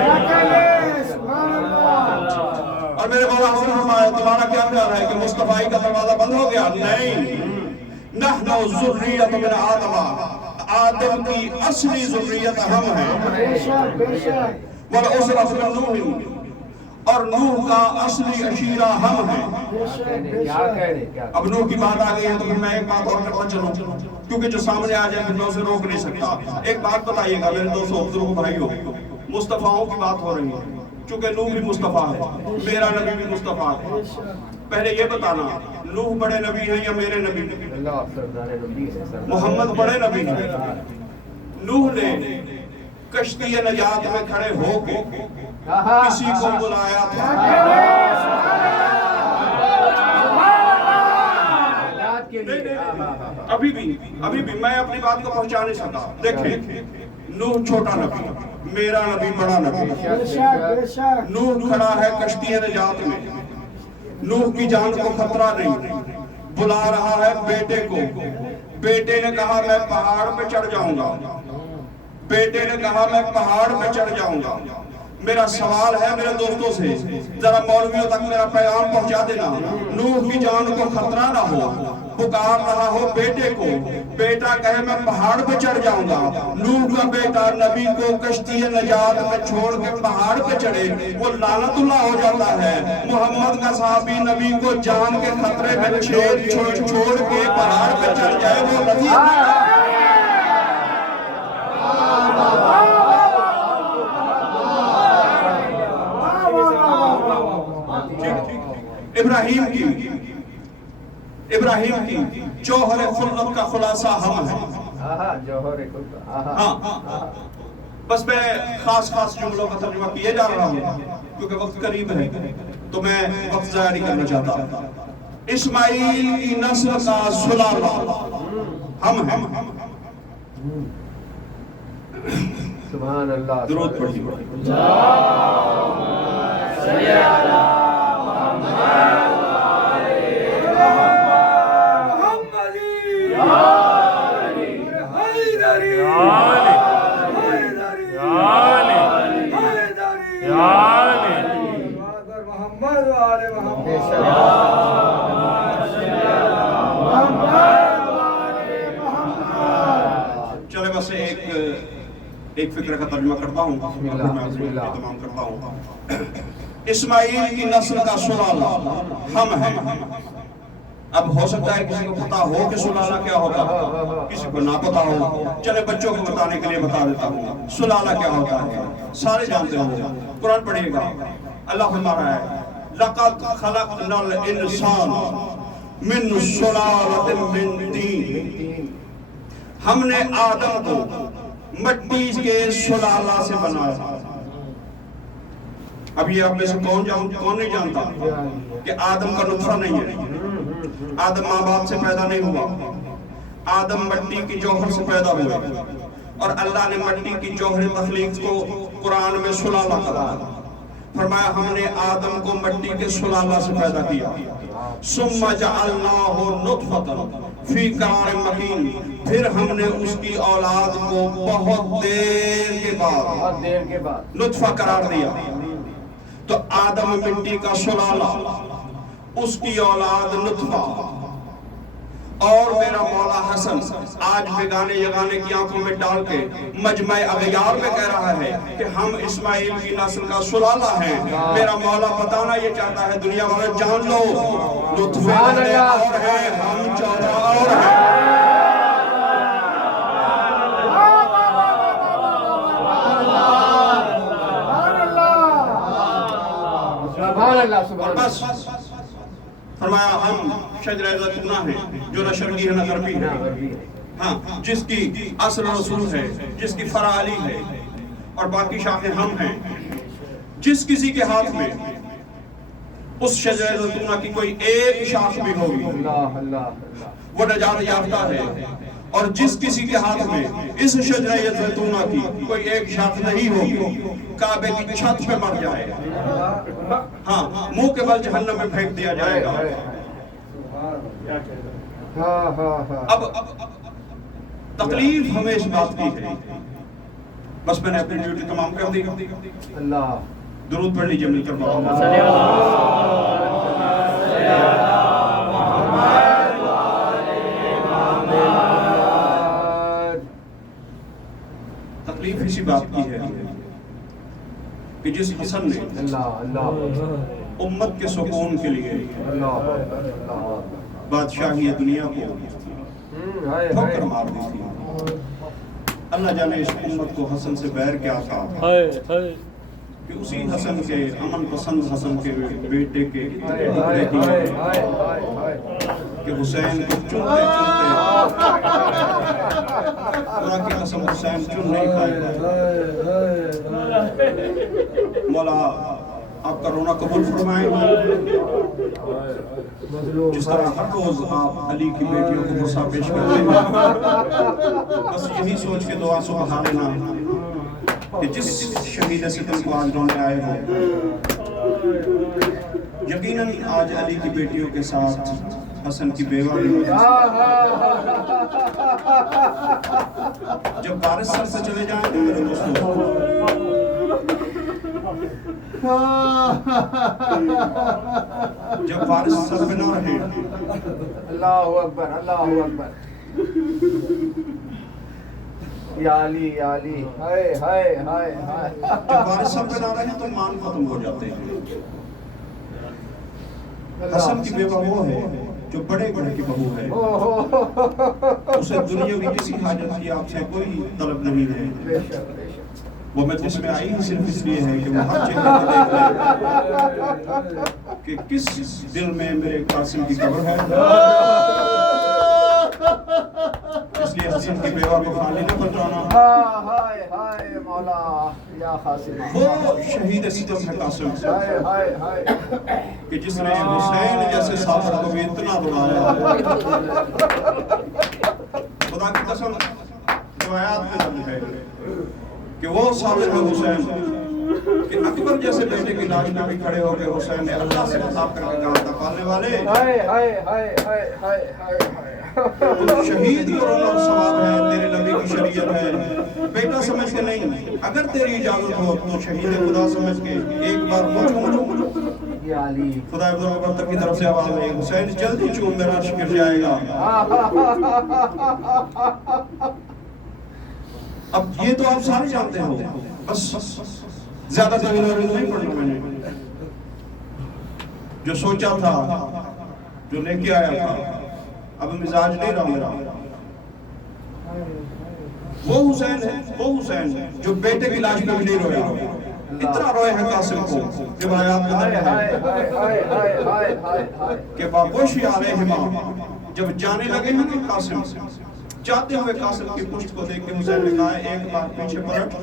اور میرے مولا حسن فرمایا تمہارا کیا خیال ہے کہ مصطفیٰ کا دروازہ بند ہو گیا؟ نہیں. نحن ذریت من آدم آدم کی اصلی ذریت ہم ہیں والاسرۃ من نوح اور نوح کا اصلی عشیرہ ہم ہیں. اب نوح کی بات آ گئی ہے تو پھر میں ایک بات اور کرنا چلوں کیونکہ جو سامنے آ جائے پھر میں اسے روک نہیں سکتا. ایک بات بتائیے گا میرے دوستوں بزرگوں بھائیوں مصطفیٰوں کی بات ہو رہی ہے چونکہ نوح بھی مصطفیٰ ہے میرا نبی بھی مصطفیٰ ہے. پہلے یہ بتانا نوح بڑے نبی ہیں یا میرے نبی ہیں؟ محمد بڑے نبی ہیں. نوح نے کشتی نجات میں کھڑے ہو کے کسی کو بلایا تھا. ابھی بھی میں اپنی بات کو پہنچا نہیں سکتا. دیکھیں نوح چھوٹا نبی میرا نبی بڑا نبی. نوح کھڑا ہے کشتی نجات میں. نوح کی جان کو خطرہ نہیں بلا رہا ہے بیٹے کو. بیٹے نے کہا میں پہاڑ پہ چڑھ جاؤں گا. بیٹے نے کہا میں پہاڑ پہ چڑھ جاؤں گا. میرا سوال ہے میرے دوستوں سے ذرا مولویوں تک میرا پیغام پہنچا دینا. نوح کی جان کو خطرہ نہ ہو پکار رہا ہو بیٹے کو. بیٹا کہے میں پہاڑ پہ چڑھ جاؤں گا. نوح کا بیٹا نبی کو کشتی نجات میں چھوڑ کے پہاڑ پہ چڑھے وہ لعنت اللہ ہو جاتا ہے. محمد کا صحابی نبی کو جان کے خطرے میں چھوڑ کے پہاڑ پہ چڑھ جائے وہ نبی ابراہیم کی جوہر خلقت کا خلاصہ ہم ہیں. بس میں خاص جملوں کا ترجمہ کیے جا رہا ہوں کیونکہ وقت قریب ہے تو میں وقت ضائع نہیں کرنا چاہتا. اسماعیل کی نسل کا سلالہ ہم ہیں. سبحان اللہ. درود پڑھیے. محمد والے محمد چلے بس ایک فکر کا ترجمہ کرتا ہوں تمام کرتا ہوں. اسماعیل کی نسل کا سلالہ ہم ہیں. اب ہو سکتا ہے کسی کو پتا ہو کہ سلالہ کیا ہوتا ہے, کسی کو نہ پتا ہو. چلے بچوں کو بتانے کے لیے بتا دیتا ہوں سلالہ کیا ہوتا ہے. سارے جانتے ہو, قرآن پڑھیے گا. اللہ فرما رہا ہے لقد خلقنا الانسان من سلالۃ من طین. ہم نے آدم کو مٹی کے سلالہ سے بنایا. اب یہ آپ میں سے کون نہیں جانتا کہ آدم کا نطفہ نہیں ہے. آدم ماں باپ سے پیدا نہیں ہوا. آدم مٹی کی جوہر سے پیدا ہوئے, اور اللہ نے مٹی کی جوہر تخلیق کو قرآن میں سلالہ کہا. فرمایا ہم نے آدم کو مٹی کے سلالہ سے پیدا کیا. ثم جعلناہ نطفۃ فی قرار مکین. پھر ہم نے اس کی اولاد کو بہت دیر کے بعد نطفہ قرار دیا. تو آدم مٹی کا سلالہ, اس کی اولاد نطفہ. اور میرا مولا حسن آج بیگانے یگانے کی آنکھوں میں ڈال کے مجمع اغیار میں کہہ رہا ہے کہ ہم اسماعیل کی نسل کا سلالہ ہیں. میرا مولا بتانا یہ چاہتا ہے دنیا والے جان لو نطفے اور ہیں, ہم 14 اور ہیں. بس فرمایا ہم شجرہ زیتونہ ہیں جو نہ شرقی ہے نہ غربی ہے, ہاں جس کی اصل رسول ہے, جس کی فرع علی ہے, اور باقی شاخیں ہم ہیں. جس کسی کے ہاتھ میں اس شجرہ زیتونہ کی کوئی ایک شاخ بھی ہوگی وہ نجات یافتہ ہے, اور جس کسی کے ہاتھ میں اس شجرہ زیتونہ کی کوئی ایک شاخ نہیں ہوگی کعبے کی چھت پہ مر جائے گا. ہاں منہ کے بل جہنم میں پھینک دیا جائے گا. اب تکلیف ہمیں اس بات کی ہے. بس میں نے اپنی ڈیوٹی تمام کر دی. درود پڑھ لیجئے مل کر تکلیف اسی بات کی ہے کہ جس حسن نے امت کے سکون کے لیے بادشاہی دنیا کو ٹھوکر مار دی تھی. اللہ جانے اس امت کو حسن سے بیر کیا تھا کہ اسی حسن کے امن پسند حسن کے بیٹے کے کہ حسین کو چنتے خدا کی قسم حسین چن نہیں پائے. مولا آپ کا رونا قبول فرمائے. جس طرح ہر روز آپ علی کی بیٹیوں کو غصہ پیش کرتے ہیں, بس یہی سوچ کے دعا سبحا لینا کہ جس شہید ستم کو آج رونے آئے ہو, یقیناً آج علی کی بیٹیوں کے ساتھ حسن کی بیوہ بھی ہوگی. جب وارث سر سے چلے جائیں گے میرے دوستوں, جب وارث سر پہ نہ رہے, اللہ اکبر اللہ اکبر, یا علی یا علی, ہائے ہائے ہائے ہائے. جب وارث سر پہ نہ رہے تو مان ختم ہو جاتے ہیں. حسن کی بیوہ وہ ہے جو بڑے گھر کی بہو ہے, اسے دنیاوی کسی حاجت کی آپ سے کوئی طلب نہیں ہے. وہ مجلس میں آئی صرف اس لیے ہے کہ وہ ہر چہرے کو دیکھ لے کہ کس دل میں میرے قاسم کی قبر ہے. اس لیے حسن کی بیوہ کو خالی نہ بنانا. ہائے ہائے مولا یا قاسم, وہ شہید ستم ہے قاسم ہائے ہائے ہائے, کہ جس نے حسین جیسے صابر کو بھی اتنا رلایا. خدا کی قسم روایات میں درج ہے کہ وہ صابر حسین کہ اکبر جیسے بیٹے کی لاش میں بھی کھڑے ہو کے حسین نے اللہ سے خطاب کر کے کہا تھا, پالنے والے ہائے ہائے ہائے ہائے ہائے ہائے, شہید کو رونا ثواب ہے، تیرے نبی کی شریعت ہے، بیٹا سمجھ کے نہیں، اگر تیری اجازت ہو تو شہید خدا سمجھ کے ایک بار وہ چوم لو۔ خدا ابن مبتر کی طرف سے آواز ہے، حسین جلدی چوم، میرا عرش گر جائے گا۔ اب یہ تو آپ سارے جانتے ہو، بس زیادہ طویل اور نہیں پڑھنا میں نے، جو سوچا تھا، جو لے کے آیا تھا، اب مزاج نہیں رہا میرا۔ وہ حسین ہے، وہ حسین ہے جو بیٹے کی لاش پہ بھی نہیں رویا، اتنا روئے ہیں قاسم کو روایات میں درج ہے کہ باگوشی علیہما جب جانے لگے ہیں کہ قاسم جاتے ہوئے قاسم کی پشت کو دیکھ کے حسین نے کہا ایک بار پیچھے پلٹ،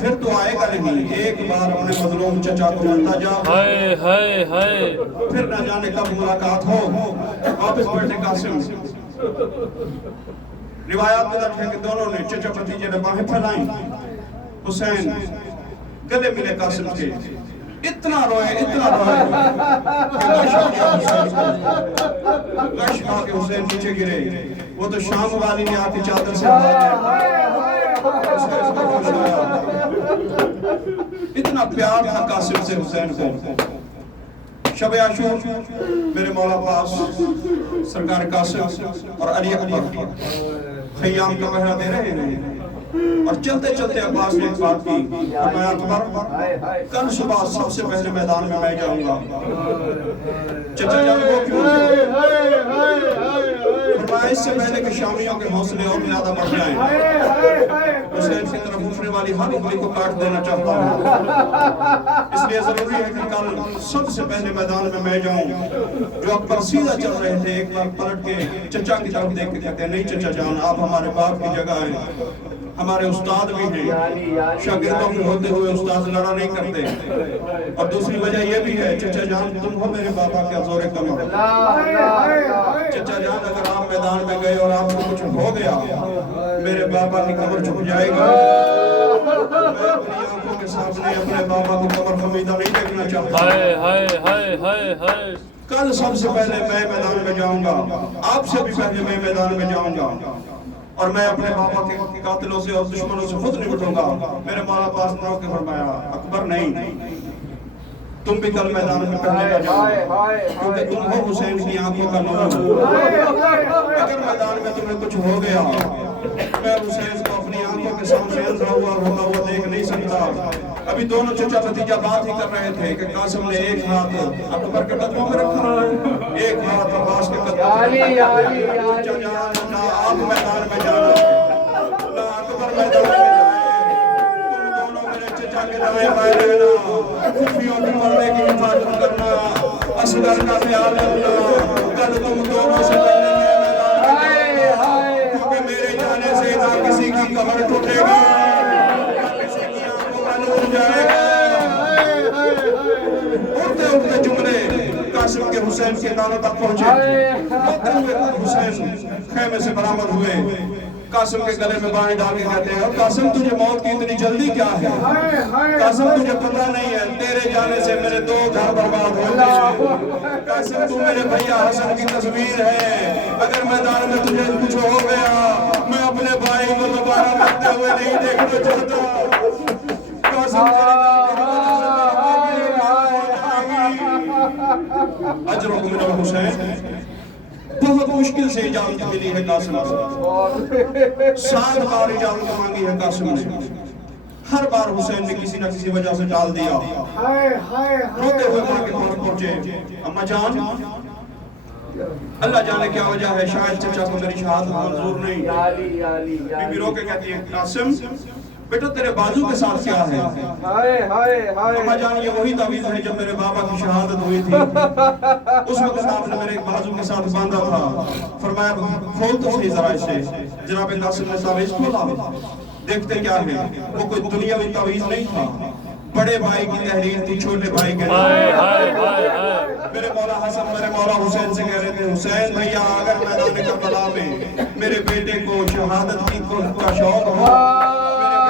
پھر تو آئے گا نہیں، ایک بار اپنے مظلوم چچا کو ملتا جا، پھر نہ جانے کب ملاقات ہو۔ واپس پلٹے قاسم، روایات میں درج ہے کہ دونوں نے چچا بھتیجے نے باہیں پھیلائیں، حسین گلے ملے قاسم کے، اتنا روئے کہ غش آ کے حسین نیچے گرے۔ وہ تو شام والی نے آ کے چادر سے اتنا پیار تھا قاسم سے حسین کو۔ شب عاشور میرے مولا پاس سرکار قاسم اور علی اکبر خیام کا پہرا دے رہے ہیں، اور چلتے چلتے عباس نے ایک بات کی، فرمایا اکبر کل صبح سب سے پہلے میدان میں جاؤں گا۔ چچا جان وہ کیوں؟ فرمایا اس سے پہلے کہ شامیوں کے حوصلے اور زیادہ بڑھ جائیں، حسین کی طرف اٹھنے والی ہر انگلی کو کاٹ دینا چاہتا ہوں، اس لیے ضروری ہے کہ کل سب سے پہلے میدان میں جاؤں۔ جو اکبر سیدھا چل رہے تھے ایک بار پلٹ کے چچا کی طرف دیکھ کے کہتے ہیں نہیں چچا جان، آپ ہمارے باپ کی جگہ ہیں، ہمارے استاد بھی ہیں، شاگردوں کے ہوتے ہوئے استاد لڑا نہیں کرتے، اور دوسری وجہ یہ بھی ہے چچا جان تم ہو میرے بابا کے زور کمر، چچا جان اگر آپ میدان میں گئے اور آپ کو کچھ ہو گیا میرے بابا کی کمر جھک جائے گا، میں اپنی آنکھوں کے سامنے اپنے بابا کی کمر خمیدہ نہیں دیکھنا چاہتا۔ کل سب سے پہلے میں میدان میں جاؤں گا، آپ سے بھی پہلے میں میدان میں جاؤں گا، اور میں اپنے بابا کے قاتلوں سے اور دشمنوں سے خود نمٹوں گا۔ میرے مولا پاس نے روک کے فرمایا اکبر نہیں، تم بھی کل میدان میں پہلے نہ جاؤ، کیونکہ تم ہو حسین کی آنکھوں کا نور، اگر میدان میں تمہیں کچھ ہو گیا میں حسین کو اپنی آنکھوں کے سامنے اندھا ہوا ہوتا ہوا دیکھ نہیں سکتا۔ ابھی دونوں چچا بھتیجا بات ہی کر رہے تھے کہ قاسم نے ایک ہاتھ اکبر کے قدموں میں رکھا، ایک ہاتھ عباس کے قدموں میں رکھا۔ چچا جان نہ آپ میدان میں جانا، نہ اکبر میدان میں جائے، تم دونوں میرے چچا کے دائیں بائیں رہنا، خفیوں کی پردے کی حفاظت کرنا، اصغر کا خیال رکھنا، کل تم دونوں سے پہلے میں میدان میں جاؤں، کیونکہ میرے جانے سے نہ کسی کی کمر ٹوٹے گا، اٹھتے اٹھتے جملے قاسم کے حسین کے کانوں تک پہنچے، اٹھتے ہوئے حسین خیمے سے برآمد ہوئے، قاسم کے گلے میں بائیں ڈال کے کہتے ہیں قاسم تجھے موت کی اتنی جلدی کیا ہے؟ قاسم تجھے پتہ نہیں ہے تیرے جانے سے میرے 2 گھر برباد ہو گئے، قاسم تو میرے بھیا حسن کی تصویر ہے، اگر میدان میں تجھے کچھ ہو گیا میں اپنے بھائی کو دوبارہ مرتے ہوئے نہیں دیکھنا چاہتا۔ اجرکم من الحسین بہت مشکل سے اجازت ملی ہے قاسم سے، 7 بار اجازت مانگی ہے قاسم نے، ہر بار حسین نے کسی نہ کسی وجہ سے ٹال دیا۔ روتے ہوئے ماں کے پاس پہنچے، اماں جان اللہ جانے کیا وجہ ہے، شاید چچا کو میری شہادت منظور نہیں۔ بی بی رو کے کہتی ہے قاسم بیٹا تیرے بازو کے ساتھ کیا ہے؟ اماں جان یہ وہی تعویذ ہے جب میرے بابا کی شہادت ہوئی تھی، اس وقت آپ نے میرے بازو کے ساتھ باندھا تھا۔ فرمایا کھول تو صحیح ذرا اسے۔ جناب قاسم نے تعویذ کھولا، دیکھتے کیا ہے وہ کوئی دنیاوی تعویذ نہیں تھا، بڑے بھائی کی تحریر تھی چھوٹے بھائی کے لیے۔ میرے مولا حسن میرے مولا حسین سے کہہ رہے تھے حسین بھیا اگر میدان کربلا میں میرے بیٹے کو شہادت کی کا شوق ہو، میرے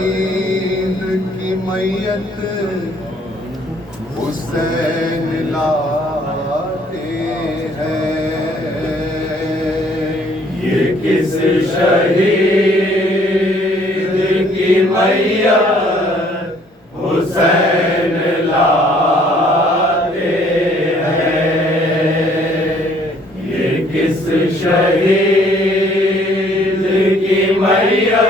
شہید کی میت حسین لاتے ہیں یہ کس شہید کی میت حسین لاتے ہیں یہ کس شہید کی میت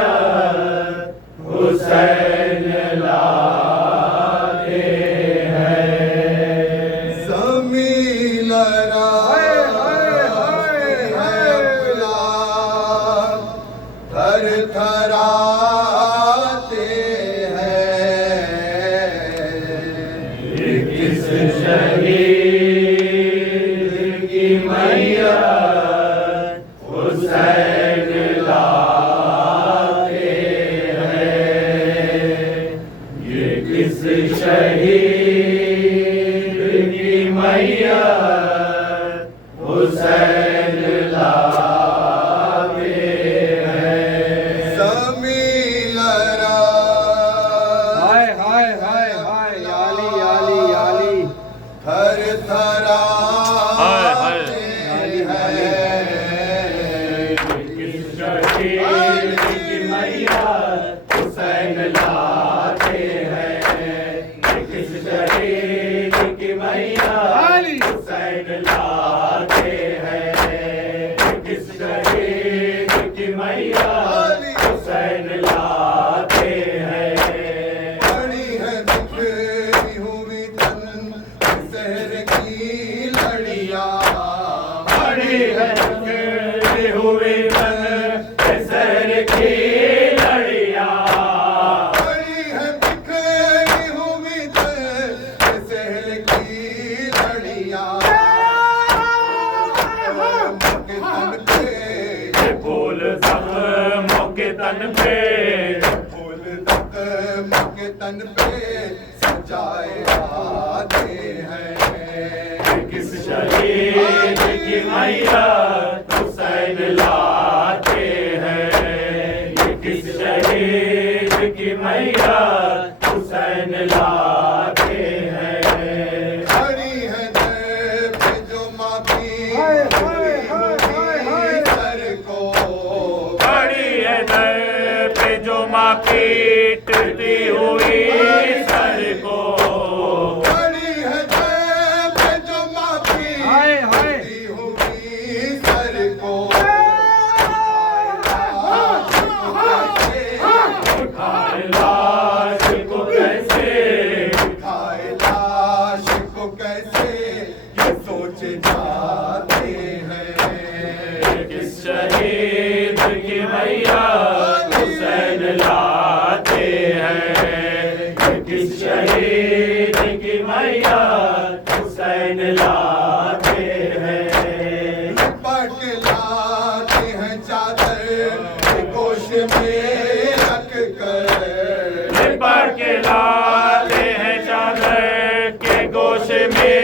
حسین لاتے ہیں زمین لرائے تھر تھراتے ہیں یہ کس شہید کی میت حسین لاتے ہیں یہ کس شہید کی میت حسین لاتے ہیں زمین ہائے ہائے ہائے ہائے یالی یالی یالی تھر تھراتے ہیں کس شہید کی میت حسین لاتے ہیں کس شہید کی میت حسین لاتے ہیں کس شہید کی میت حسین لاتے ہیں بڑی ہے بکھری ہوئی تن زہر کی لڑیاں بڑی ہے بکھری ہوئی تن زہر کی لڑیاں بڑی ہے بکھری ہوئی تن زہر کی لڑیاں پھول زخموں کے تن پہ پھول زخموں کے تن پہ سجائے آتے ہیں کس شہید کی میت حسین لاتے ہیں یہ کس شہید کی میت حسین لاتے ہیں کھڑی ہے در پہ جو معافی سر کو کھڑی ہے در پہ جو ماں پیٹتی ہوئی سر کو کھڑی ہے در پہ جو ماں پیٹتی ہوئی سر کو اٹھائے لاش کو کیسے اٹھائے لاش کو کیسے یہ سوچے جاتے ہیں کس شہید کی میت حسین لاتے ہیں کس شہید کی میت حسین لاتے ہیں لپٹ لاتے ہیں چادر گوش میں رکھ کر لپٹ کے لاتے ہیں چادر کے گوش میں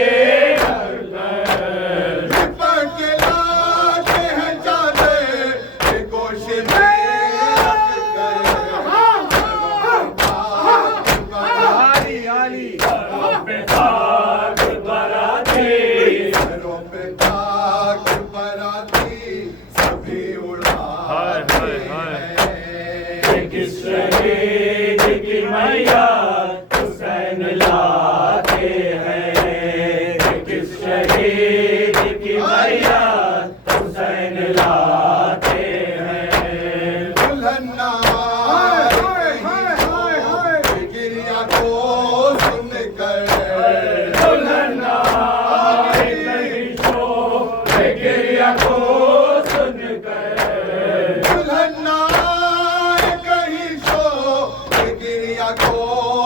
لپٹ کے لاتے ہیں چادر کے گوش میں یالی یالی سروں پہ خاک براتی سروں پہ خاک براتی سبھی اڑاتے ہیں کس شہید کی میت حسین لاتے ہیں کس شہید کی میت حسین لاتے ہیں دلہن گریا کو سن کر دلہن گریا کو سن کر دلہن کہیں شو گریا کو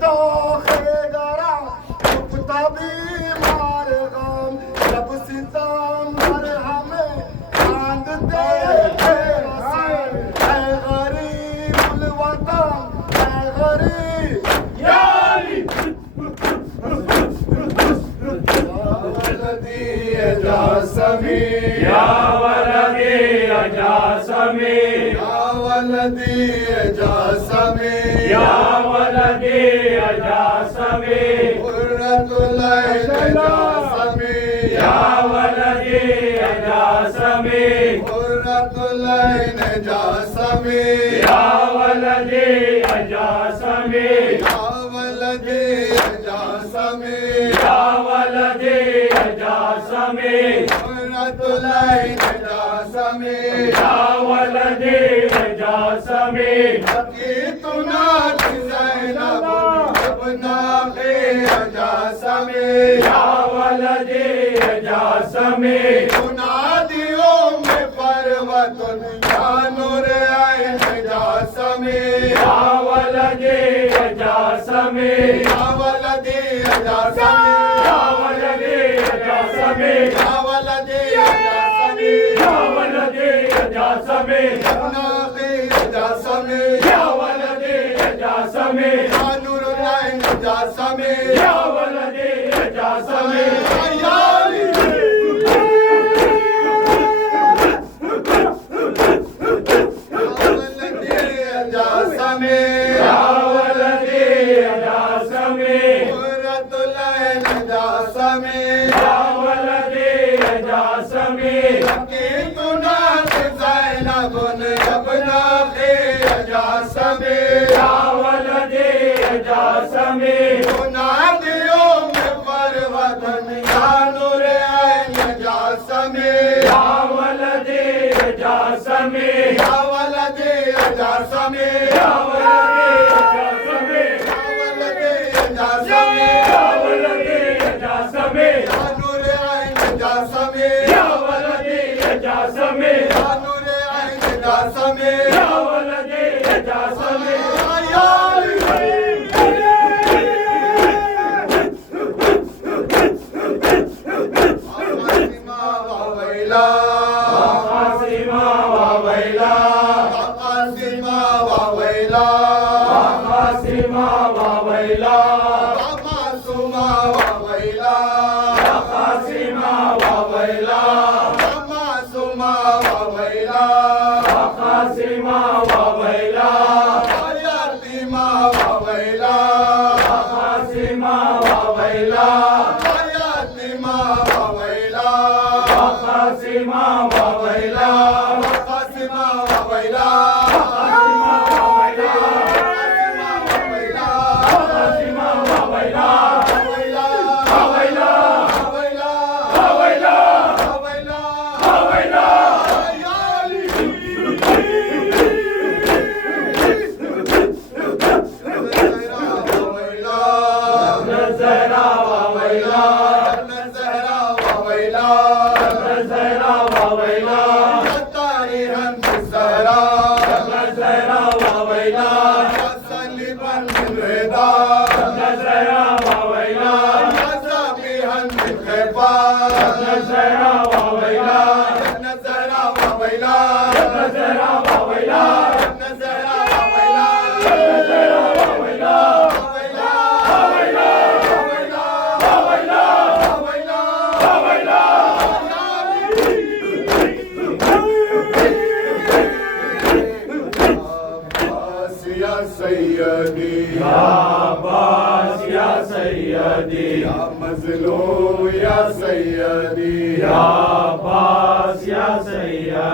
تو خیگرا اپتا بیمار غم جب ستم بر ہمیں باندھتے تھے رسم اے غریب الوطن اے غریب یا علی ولدی جاسمی یا ولدی جاسمی یا ولدی جاسمی یا ولدی جاسمی قرۃ العین جاسمی یا ولدی جاسمی قرۃ العین جاسمی یا ولدی جاسمی یا ولدی جاسمی یا ولدی جاسمی قرۃ العین جاسمی یا ولدی جاسمی بقیتنا زینب ابنا جاسمی یا ولدی جاسمی منادیوں میں پروت یا نور عین جاسمی یا ولدی جاسمی یا ولدی جاسمی یا ولدی جاسمی یا ولدی جاسمی یا ولدی جاسمی ابنا جاسمی یا ولدی جاسمی یا نور العین جاسمی یا ولدی جاسمی یا علی جاسمی یا ولدی جاسمی قرۃ العین جاسمی یا ولدی جاسمی بقیتنا زینب ابنا جاسمی یا ولدی جاسمی منادیوں میں پروتن یا نور عین جاسمی یا ولدی جاسمی یا ولدی جاسمی یا ولدی جاسمی یا ولدی جاسمی یا نور عین جاسمی یا ولدی جاسمی یا نور عین جاسمی یا ولدی جاسمی یا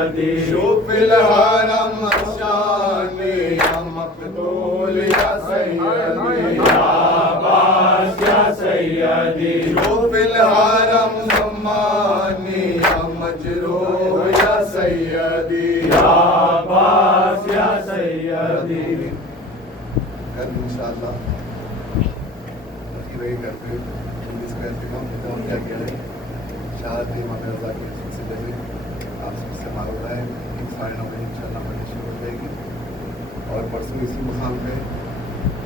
علی شوف الهرم الشاني يا مقتول يا سيدي يا عباس يا سيدي شوف الهرم زماني يا مجروح يا سيدي يا عباس يا سيدي کل انشاءاللہ وہی گھر پہ اس کا اہتمام کیا گیا ہے شہادت امام رضا کے سلسلے میں آپ سب سے معلوم ہے 9:30 بجے انشاءاللہ پڑھنی شروع ہو جائے گی اور پرسوں اسی مقام پہ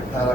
18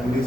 19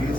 20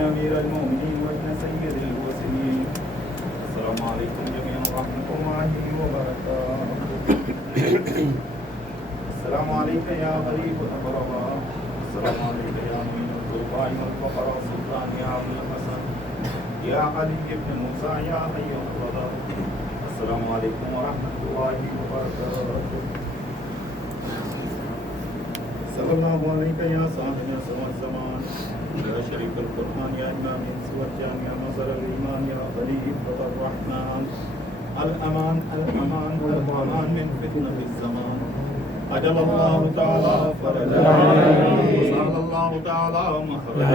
أمير المؤمنين وابن سيد المرسلين السلام عليكم جميعا ورحمة الله وبركاته. السلام عليك يا غريب الأغرباء. السلام عليك يا معين الضعفاء والفقراء سلطان يا أبو الحسن يا علي بن موسى يا حي القدر. السلام عليكم ورحمة الله وبركاته. صلى الله عليك يا صاحب سوى الزمان يا شريف القرآن يا إمام سوى يا نصر الإيمان يا خليفة الرحمن الأمان الأمان الأمان من فتنة الزمان. أجل الله تعالى فرجا وسأل الله تعالى مخرجا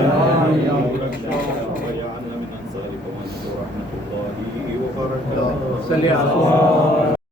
ويعلم من أنصاركم ورحمة الله وبركاته.